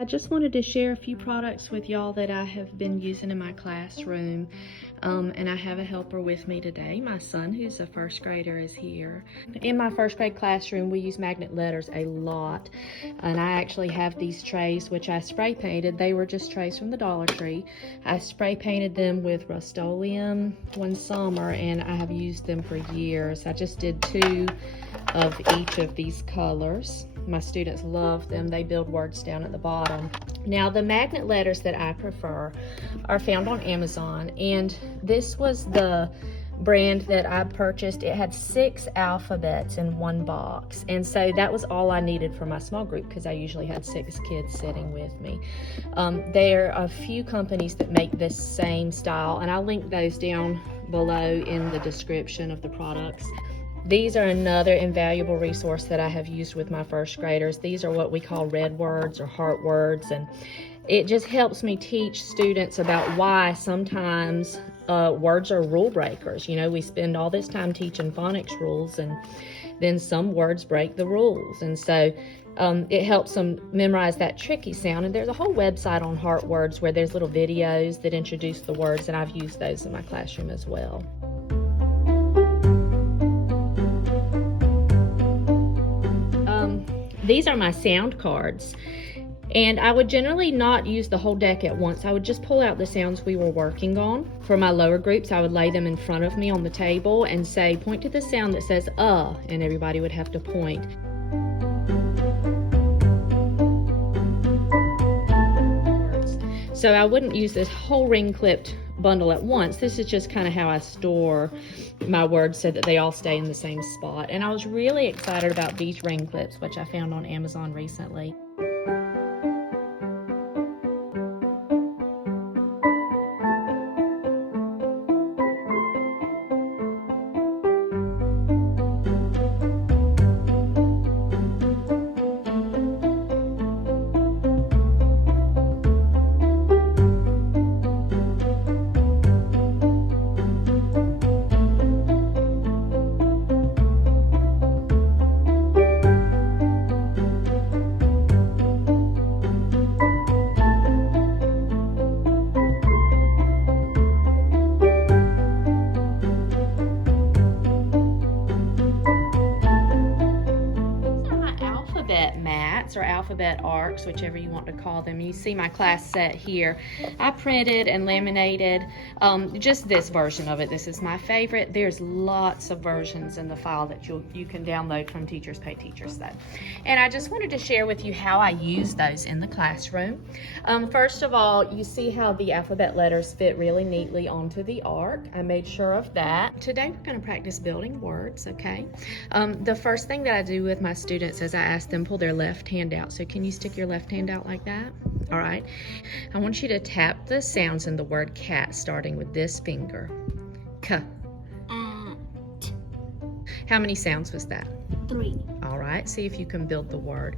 I just wanted to share a few products with y'all that I have been using in my classroom. And I have a helper with me today. My son, who's a first grader, is here. In my first grade classroom, we use magnet letters a lot. And I actually have these trays, which I spray painted. They were just trays from the Dollar Tree. I spray painted them with Rust-Oleum one summer, and I have used them for years. I just did 2 of each of these colors. My students love them. They build words down at the bottom. Now, the magnet letters that I prefer are found on Amazon, and this was the brand that I purchased. It had 6 alphabets in one box, and so that was all I needed for my small group because I usually had 6 kids sitting with me. There are a few companies that make this same style, and I'll link those down below in the description of the products. These are another invaluable resource that I have used with my first graders. These are what we call red words or heart words, and it just helps me teach students about why sometimes words are rule breakers. You know, we spend all this time teaching phonics rules, and then some words break the rules, and so it helps them memorize that tricky sound. And there's a whole website on heart words where there's little videos that introduce the words, and I've used those in my classroom as well. These are my sound cards, and I would generally not use the whole deck at once. I would just pull out the sounds we were working on. For my lower groups, I would lay them in front of me on the table and say, point to the sound that says and everybody would have to point. So I wouldn't use this whole ring clipped bundle at once. This is just kind of how I store my words so that they all stay in the same spot. And I was really excited about these ring clips, which I found on Amazon recently. Mats or alphabet arcs, whichever you want to call them. You see my class set here. I printed and laminated just this version of it. This is my favorite. There's lots of versions in the file that you can download from Teachers Pay Teachers though. And I just wanted to share with you how I use those in the classroom. First of all, you see how the alphabet letters fit really neatly onto the arc. I made sure of that. Today we're going to practice building words, okay? The first thing that I do with my students is I ask them pull their left hand out. So can you stick your left hand out like that? All right. I want you to tap the sounds in the word cat starting with this finger. K. How many sounds was that? 3. All right. See if you can build the word.